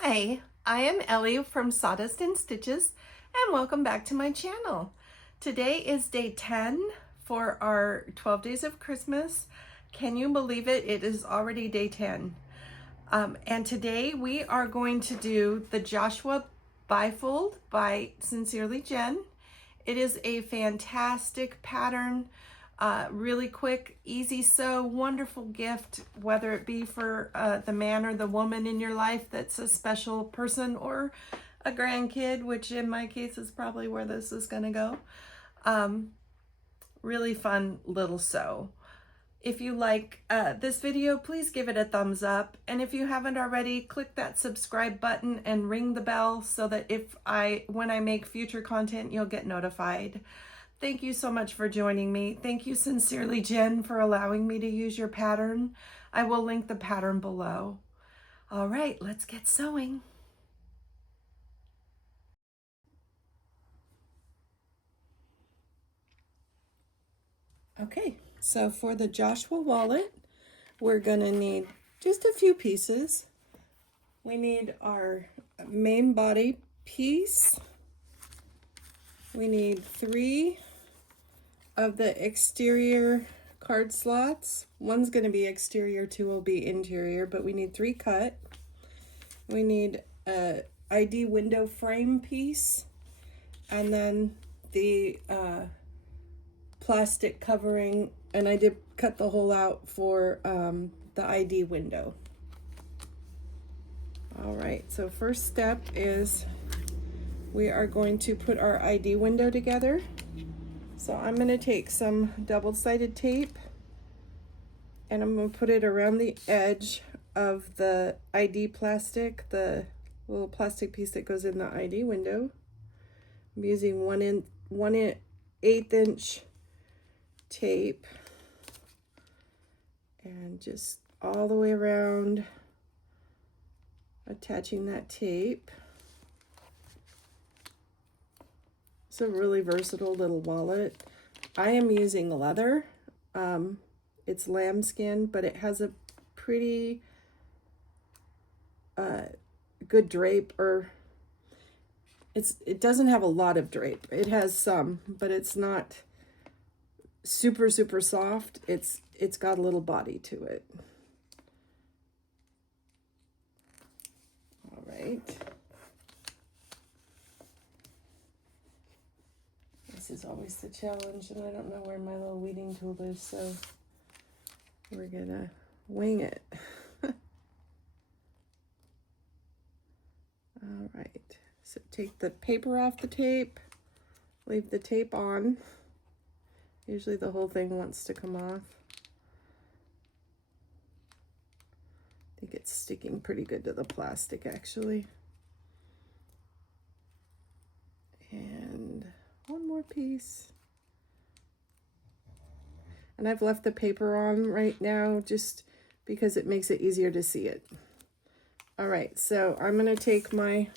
Hi, I am Ellie from Sawdust and Stitches, and welcome back to my channel. Today is day 10 for our 12 days of Christmas. Can you believe it? It is already day 10. And today we are going to do the Joshua Bifold by Sincerely Jen. It is a fantastic pattern. Really quick, easy sew, wonderful gift, whether it be for the man or the woman in your life that's a special person, or a grandkid, which in my case is probably where this is going to go. Really fun little sew. If you like this video, please give it a thumbs up. And if you haven't already, click that subscribe button and ring the bell so that when I make future content, you'll get notified. Thank you so much for joining me. Thank you Sincerely Jen for allowing me to use your pattern. I will link the pattern below. All right, let's get sewing. Okay, so for the Joshua wallet, we're gonna need just a few pieces. We need our main body piece. We need 3 of the exterior card slots. One's going to be exterior, 2 will be interior, but we need 3 cut. We need a ID window frame piece, and then the plastic covering, and I did cut the hole out for the ID window. All right, so first step is we are going to put our ID window together. So I'm going to take some double-sided tape and I'm going to put it around the edge of the ID plastic, the little plastic piece that goes in the ID window. I'm using 1/8 inch tape and just all the way around, attaching that tape. It's a really versatile little wallet. I am using leather. It's lambskin, but it has a pretty good drape, or it doesn't have a lot of drape. It has some, but it's not super soft. It's got a little body to it. All right. This is always the challenge, and I don't know where my little weeding tool is, so we're gonna wing it. All right, so take the paper off the tape, leave the tape on. Usually the whole thing wants to come off. I think it's sticking pretty good to the plastic, actually. And one more piece. And I've left the paper on right now just because it makes it easier to see it. All right, so I'm going to take my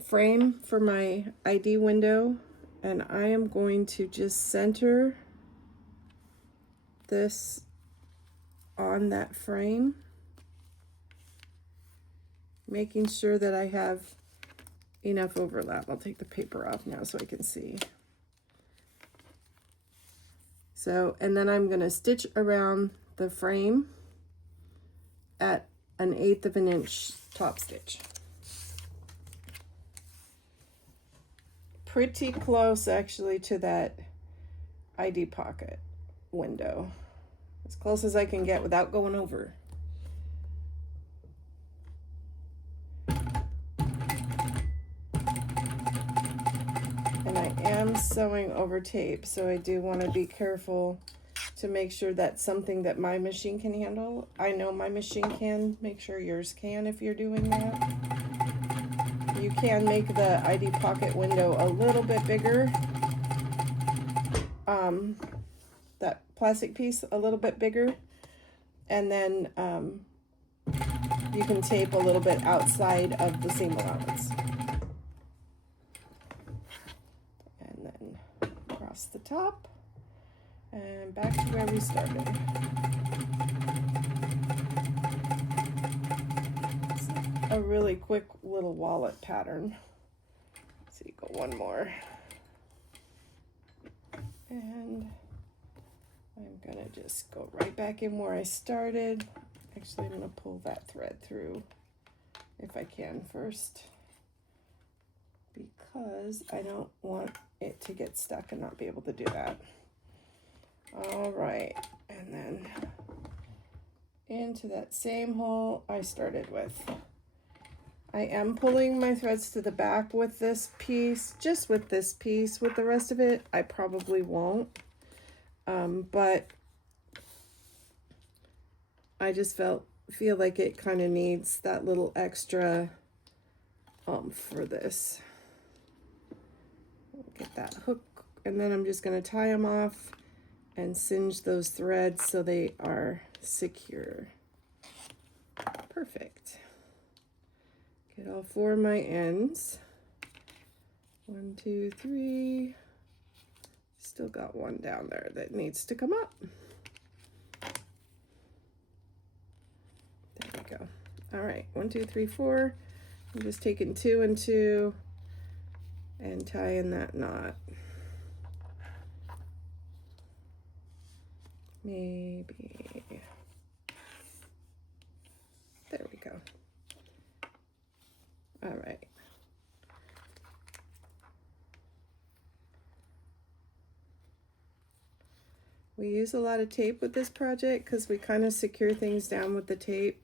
frame for my ID window, and I am going to just center this on that frame, making sure that I have enough overlap. I'll take the paper off now so I can see. So, and then I'm going to stitch around the frame at 1/8 of an inch top stitch. Pretty close actually to that ID pocket window. As close as I can get without going over. And I am sewing over tape, so I do want to be careful to make sure that's something that my machine can handle. I know my machine can. Make sure yours can if you're doing that. You can make the ID pocket window a little bit bigger. That plastic piece a little bit bigger. And then you can tape a little bit outside of the seam allowance. And then across the top and back to where we started. a really quick little wallet pattern. So you go one more. And I'm gonna just go right back in where I started. Actually, I'm gonna pull that thread through if I can first, because I don't want it to get stuck and not be able to do that. All right, and then into that same hole I started with. I am pulling my threads to the back with this piece, just with this piece. With the rest of it, I probably won't. But I just feel like it kind of needs that little extra for this. Get that hook, and then I'm just going to tie them off and singe those threads so they are secure. Perfect. Get all 4 of my ends. 1, 2, 3. Still got one down there that needs to come up. There we go. All right, 1, 2, 3, 4. I'm just taking 2 and 2 and tying that knot. Maybe. There we go. All right. We use a lot of tape with this project because we kind of secure things down with the tape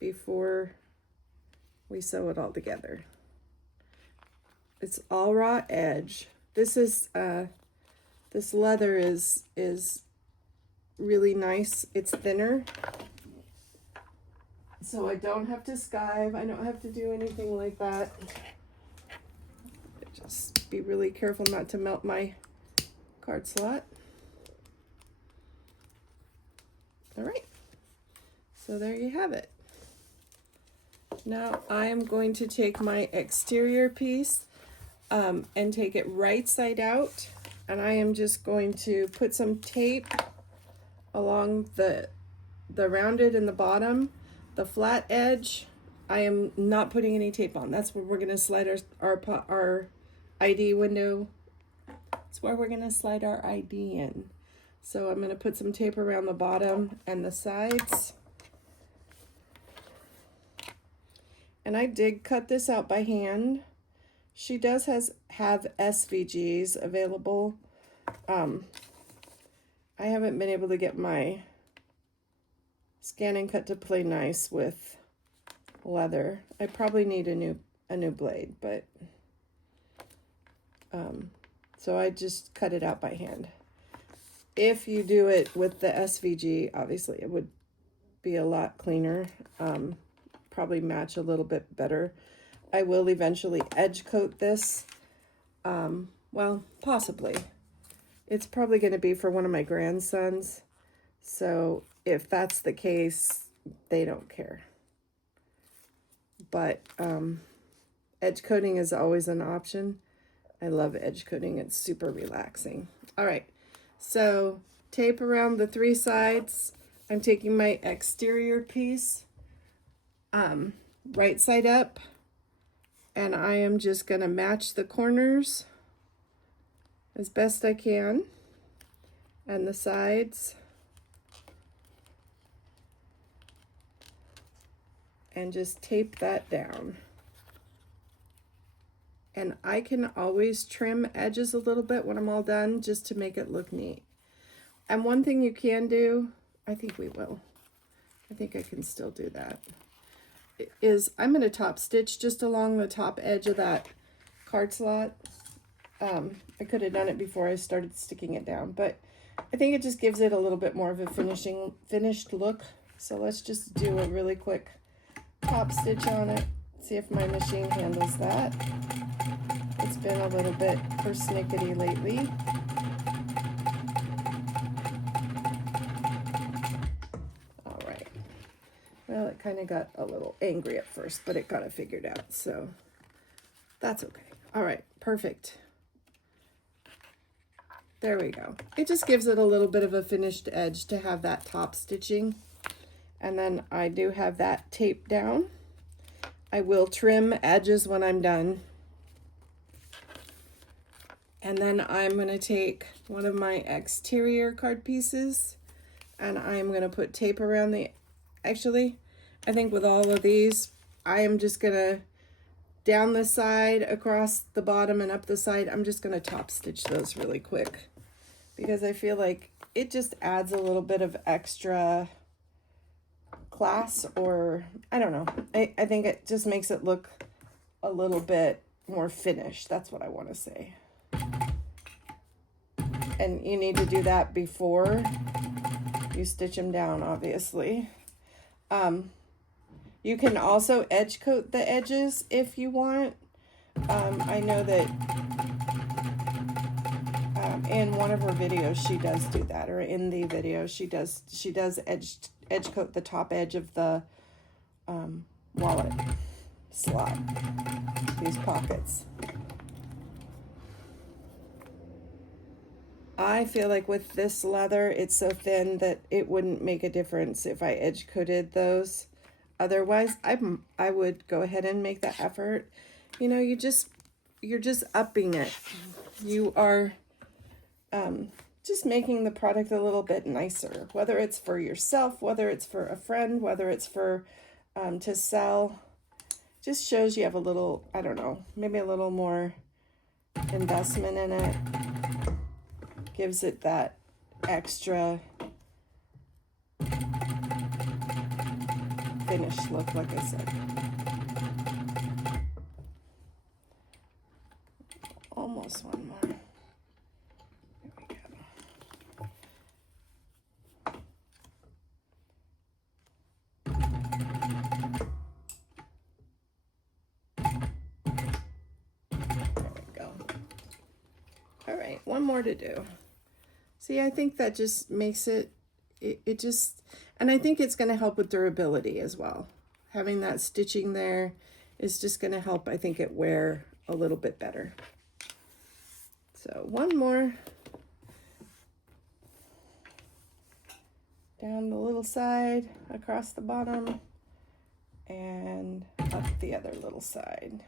before we sew it all together. It's all raw edge. This is this leather is really nice. It's thinner, so I don't have to skive. I don't have to do anything like that. Just be really careful not to melt my card slot. All right, so there you have it. Now I am going to take my exterior piece and take it right side out, and I am just going to put some tape along the rounded in the bottom. The flat edge, I am not putting any tape on. That's where we're going to slide our ID window. That's where we're going to slide our ID in. So I'm going to put some tape around the bottom and the sides. And I did cut this out by hand. She does have SVGs available. I haven't been able to get my scan and cut to play nice with leather. I probably need a new blade, but so I just cut it out by hand. If you do it with the SVG, obviously it would be a lot cleaner. Probably match a little bit better. I will eventually edge coat this. Well, possibly. It's probably going to be for one of my grandsons. So if that's the case, they don't care. But edge coating is always an option. I love edge coating. It's super relaxing. All right. So tape around the 3 sides. I'm taking my exterior piece right side up, and I am just going to match the corners as best I can and the sides, and just tape that down. And I can always trim edges a little bit when I'm all done just to make it look neat. And one thing you can do, I think we will, I think I can still do that, is I'm going to top stitch just along the top edge of that card slot. I could have done it before I started sticking it down, but I think it just gives it a little bit more of a finished look. So let's just do a really quick top stitch on it, see if my machine handles that. It's been a little bit persnickety lately. All right. Well, it kind of got a little angry at first, but it got it figured out, so that's okay. All right, perfect. There we go. It just gives it a little bit of a finished edge to have that top stitching. And then I do have that taped down. I will trim edges when I'm done. And then I'm going to take one of my exterior card pieces and I'm going to put tape around the, actually, I think with all of these, I am just going to, down the side, across the bottom and up the side, I'm just going to top stitch those really quick because I feel like it just adds a little bit of extra class, or I don't know. I think it just makes it look a little bit more finished. That's what I want to say. And you need to do that before you stitch them down, obviously. You can also edge coat the edges if you want. I know that in one of her videos she does do that, or in the video she does edge coat the top edge of the wallet slot, these pockets. I feel like with this leather, it's so thin that it wouldn't make a difference if I edge coated those. Otherwise, I would go ahead and make that effort. You know, you're just upping it. You are just making the product a little bit nicer, whether it's for yourself, whether it's for a friend, whether it's for to sell. Just shows you have a little, I don't know, maybe a little more investment in it. Gives it that extra finished look, like I said. Almost one more. There we go. There we go. All right, one more to do. See, I think that just makes it just, and I think it's going to help with durability as well. Having that stitching there is just going to help, I think, it wear a little bit better. So one more. Down the little side, across the bottom, and up the other little side.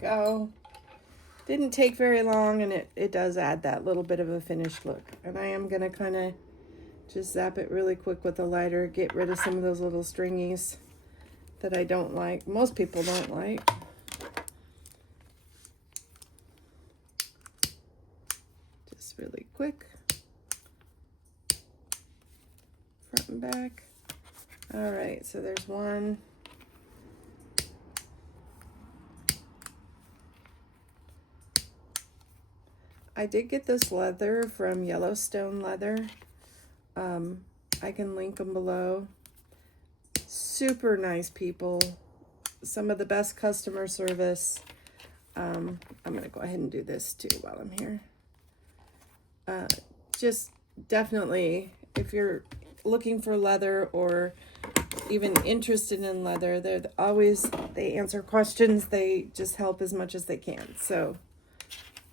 Go. Didn't take very long, and it does add that little bit of a finished look. And I am gonna kind of just zap it really quick with a lighter, get rid of some of those little stringies that I don't like. Most people don't like. Just really quick. Front and back. All right, so there's one. I did get this leather from Yellowstone Leather. I can link them below. Super nice people. Some of the best customer service. I'm going to go ahead and do this too while I'm here. Just definitely, if you're looking for leather or even interested in leather, they answer questions. They just help as much as they can. So,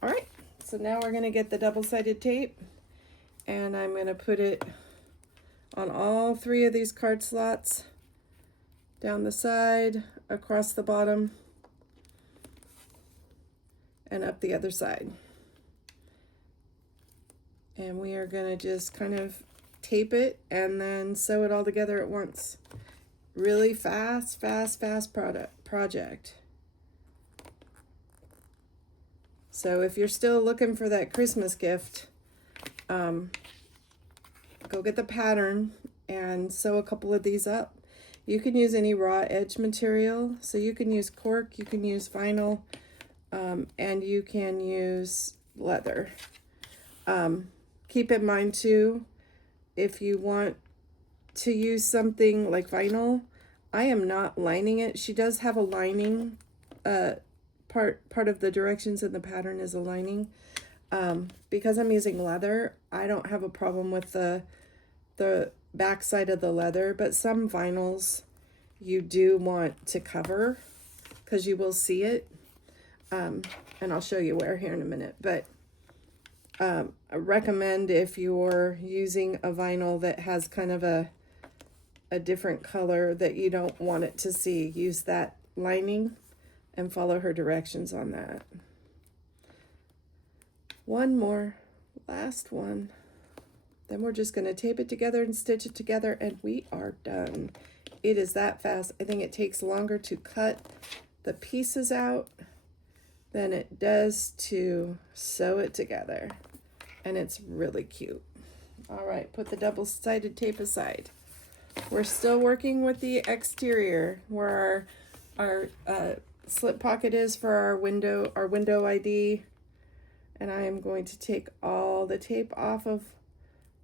all right. So now we're going to get the double-sided tape, and I'm going to put it on all three of these card slots, down the side, across the bottom, and up the other side. And we are going to just kind of tape it and then sew it all together at once. Really fast project. So if you're still looking for that Christmas gift, go get the pattern and sew a couple of these up. You can use any raw edge material. So you can use cork, you can use vinyl, and you can use leather. Keep in mind too, if you want to use something like vinyl, I am not lining it. She does have a lining part of the directions in the pattern is a lining. Because I'm using leather, I don't have a problem with the back side of the leather, but some vinyls you do want to cover because you will see it. And I'll show you where here in a minute, but I recommend if you're using a vinyl that has kind of a different color that you don't want it to see, use that lining and follow her directions on that. One more, last one. Then we're just going to tape it together and stitch it together, and we are done. It is that fast. I think it takes longer to cut the pieces out than it does to sew it together. And it's really cute. All right, put the double-sided tape aside. We're still working with the exterior where our slip pocket is for our window ID. And I am going to take all the tape off of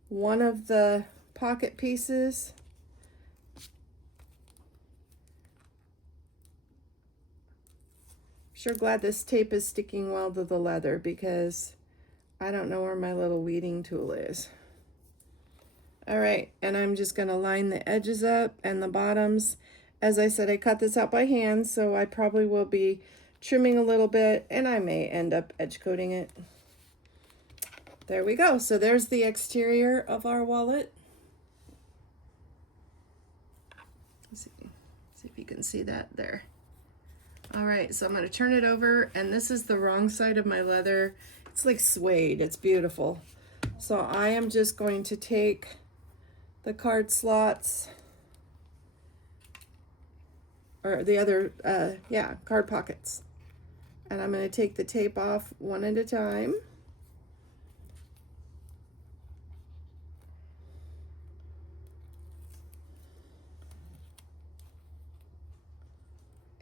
one of the pocket pieces. Sure glad this tape is sticking well to the leather because I don't know where my little weeding tool is. All right, and I'm just going to line the edges up and the bottoms. As I said, I cut this out by hand, so I probably will be trimming a little bit, and I may end up edge coating it. There we go. So there's the exterior of our wallet. Let's see if you can see that there. All right, so I'm going to turn it over, and this is the wrong side of my leather. It's like suede. It's beautiful. So I am just going to take the card slots, or the other, card pockets. And I'm going to take the tape off one at a time.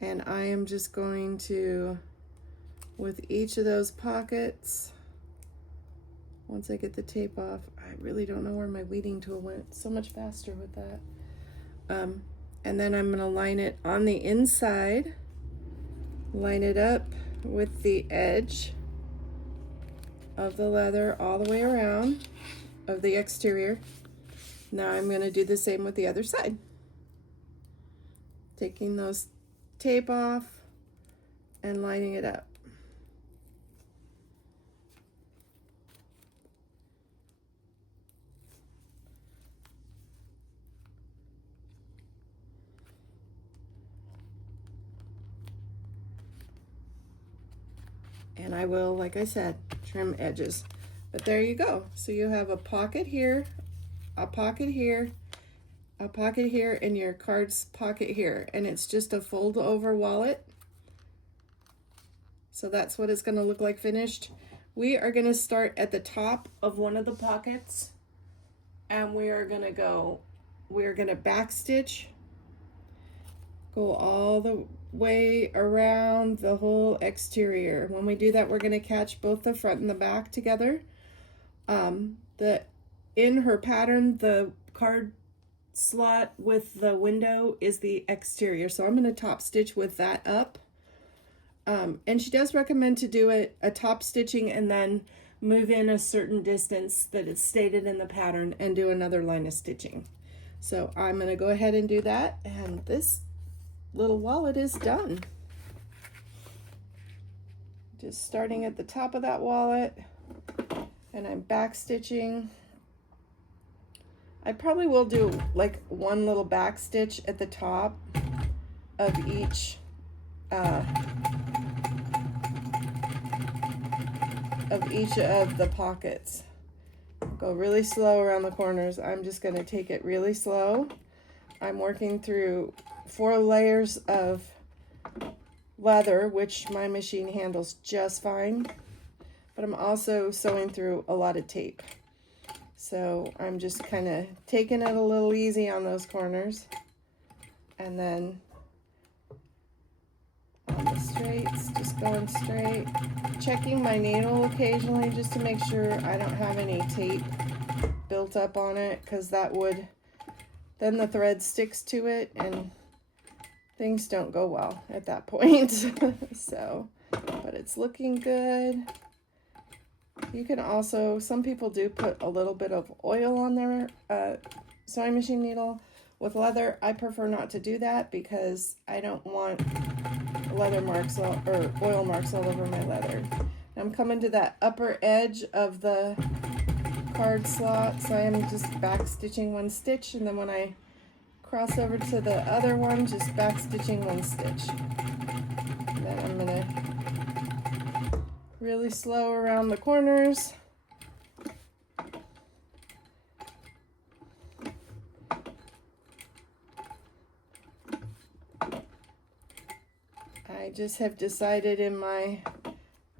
And I am just going to, with each of those pockets, once I get the tape off, I really don't know where my weeding tool went. It's so much faster with that. And then I'm gonna line it on the inside, line it up with the edge of the leather all the way around of the exterior. Now I'm gonna do the same with the other side. Taking those tape off and lining it up. And I will, like I said, trim edges. But there you go. So you have a pocket here, a pocket here, a pocket here, and your card's pocket here. And it's just a fold over wallet. So that's what it's going to look like finished. We are going to start at the top of one of the pockets, and we are going to back stitch, go all the way around the whole exterior. When we do that, we're going to catch both the front and the back together. In her pattern, the card slot with the window is the exterior, so I'm going to top stitch with that up. And she does recommend to do it a top stitching and then move in a certain distance that is stated in the pattern and do another line of stitching. So I'm going to go ahead and do that, and this little wallet is done. Just starting at the top of that wallet, and I'm back stitching. I probably will do like one little back stitch at the top of each of the pockets. Go really slow around the corners. I'm just going to take it really slow. I'm working through 4 layers of leather, which my machine handles just fine, but I'm also sewing through a lot of tape. So I'm just kind of taking it a little easy on those corners, and then on the straights, just going straight, checking my needle occasionally just to make sure I don't have any tape built up on it, because that would, then the thread sticks to it and things don't go well at that point. So, but it's looking good. You can also, some people do put a little bit of oil on their sewing machine needle with leather. I prefer not to do that because I don't want leather marks or oil marks all over my leather. I'm coming to that upper edge of the card slot, so I am just back stitching one stitch, and then when I cross over to the other one, just back stitching one stitch. And then I'm gonna really slow around the corners. I just have decided in my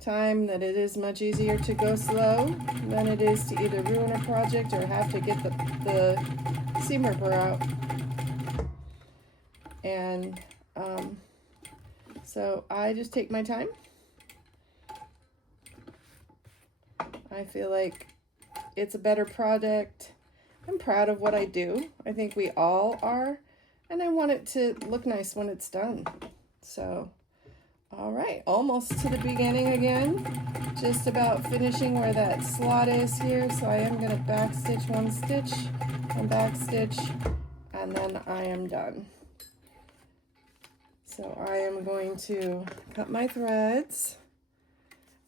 time that it is much easier to go slow than it is to either ruin a project or have to get the seam ripper out. And so I just take my time. I feel like it's a better product. I'm proud of what I do. I think we all are. And I want it to look nice when it's done. So, all right, almost to the beginning again. Just about finishing where that slot is here. So I am gonna back stitch one stitch and back stitch, and then I am done. So I am going to cut my threads,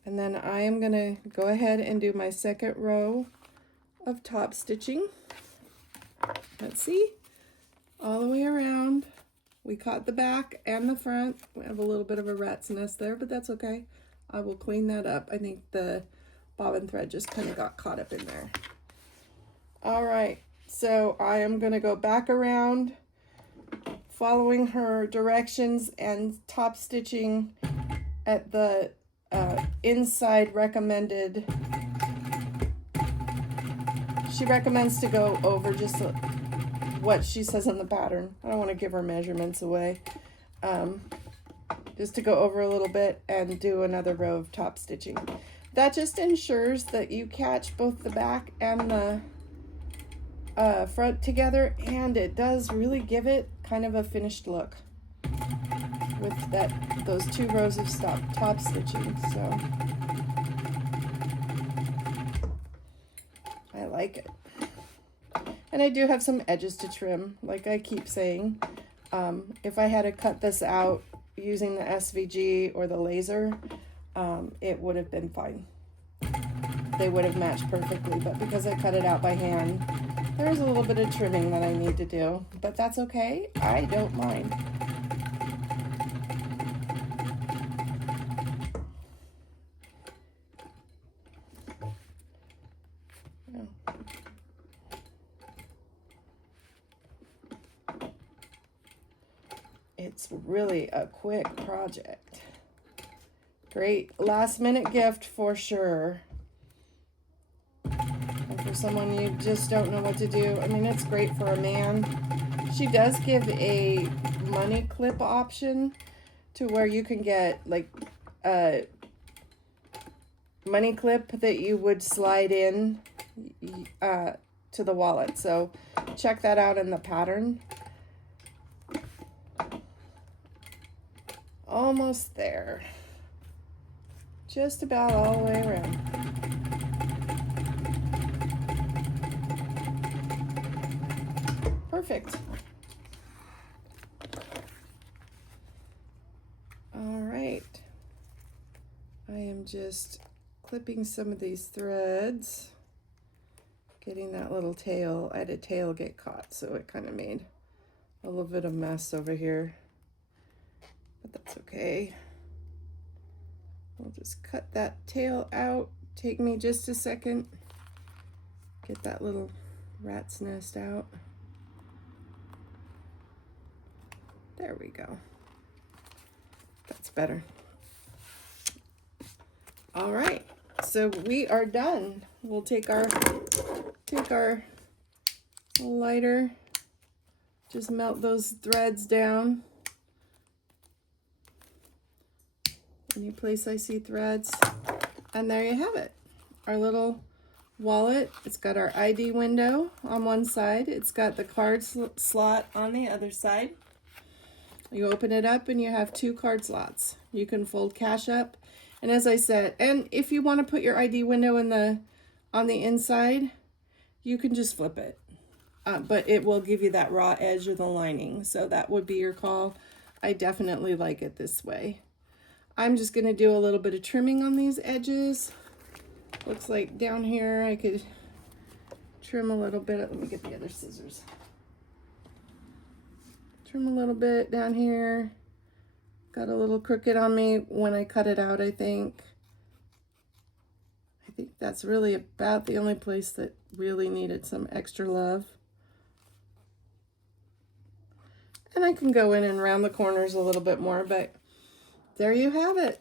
and then I am gonna go ahead and do my second row of top stitching. Let's see, all the way around. We caught the back and the front. We have a little bit of a rat's nest there, but that's okay. I will clean that up. I think the bobbin thread just kind of got caught up in there. All right, so I am gonna go back around, following her directions and top stitching at the inside recommended. She recommends to go over just what she says in the pattern. I don't want to give her measurements away. Just to go over a little bit and do another row of top stitching. That just ensures that you catch both the back and the front together, and it does really give it kind of a finished look with those two rows of top stitching. So I like it. And I do have some edges to trim, like I keep saying. If I had to cut this out using the SVG or the laser, it would have been fine. They would have matched perfectly, but because I cut it out by hand, there's a little bit of trimming that I need to do, but that's okay. I don't mind. It's really a quick project. Great last minute gift for sure. And for someone you just don't know what to do, I mean, it's great for a man. She does give a money clip option to where you can get like a money clip that you would slide in to the wallet. So check that out in the pattern. Almost there. Just about all the way around. Perfect. All right. I am just clipping some of these threads, getting that little tail. I had a tail get caught, so it kind of made a little bit of mess over here. But that's okay. I'll just cut that tail out. Take me just a second. Get that little rat's nest out. There we go. That's better. All right, so we are done. We'll take our lighter, just melt those threads down. Any place I see threads. And there you have it. Our little wallet. It's got our ID window on one side. It's got the card slot on the other side. You open it up and you have 2 card slots. You can fold cash up. And as I said, and if you want to put your ID window on the inside, you can just flip it. But it will give you that raw edge of the lining. So that would be your call. I definitely like it this way. I'm just going to do a little bit of trimming on these edges. Looks like down here I could trim a little bit. Let me get the other scissors. Trim a little bit down here. Got a little crooked on me when I cut it out, I think. I think that's really about the only place that really needed some extra love. And I can go in and round the corners a little bit more, but there you have it.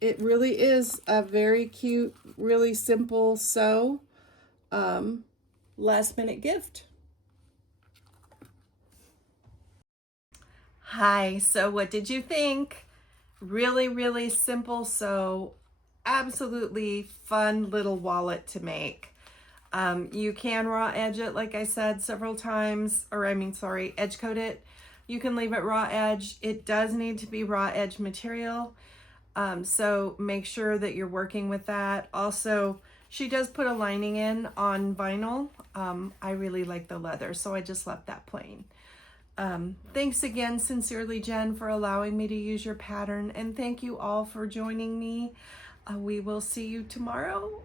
It really is a very cute, really simple sew last minute gift. Hi, so what did you think? Really, really simple sew, absolutely fun little wallet to make. You can raw edge it, like I said several times, or edge coat it. You can leave it raw edge. It does need to be raw edge material. So make sure that you're working with that. Also, she does put a lining in on vinyl. I really like the leather, so I just left that plain. Thanks again, sincerely, Jen, for allowing me to use your pattern. And thank you all for joining me. We will see you tomorrow.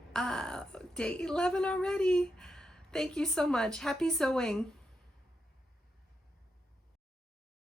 Day 11 already. Thank you so much. Happy sewing.